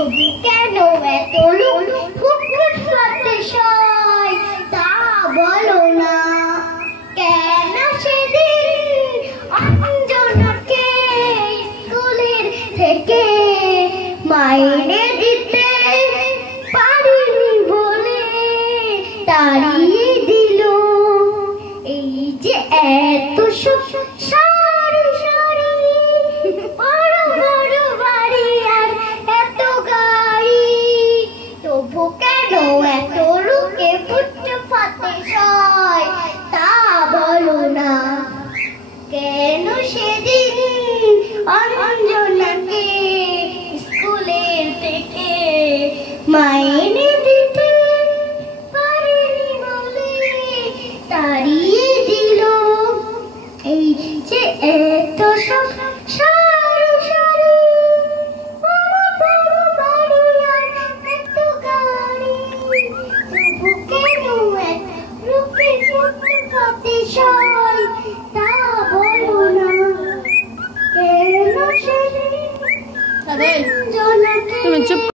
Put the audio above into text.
তবু কেন এত লোক ফুটফুট ফাটে সয় তা বলো না। কেন সেদিন অঞ্জনাকে স্কুলের থেকে মাইনে দিতে পারিনি বলে তাড়িয়ে দিল। এই যে এত সব সারি সারি বড় বড় বাড়ি আর এত গাড়ি, তবু কেন এত লোকে ফুটফাতে সয় তা বলো না। কেন সেদিন অঞ্জনাকে স্কুলের থেকে মাইনে দিতে পারেনি বলে তাড়িয়ে দিল। এই যে এত সব সারি সারি বড় বড় বাড়ি আর এত গাড়ি, তবু কেন এত লোকে ফুটফাতে সয় তা বলো না। কেন সেদিন অঞ্জনাকে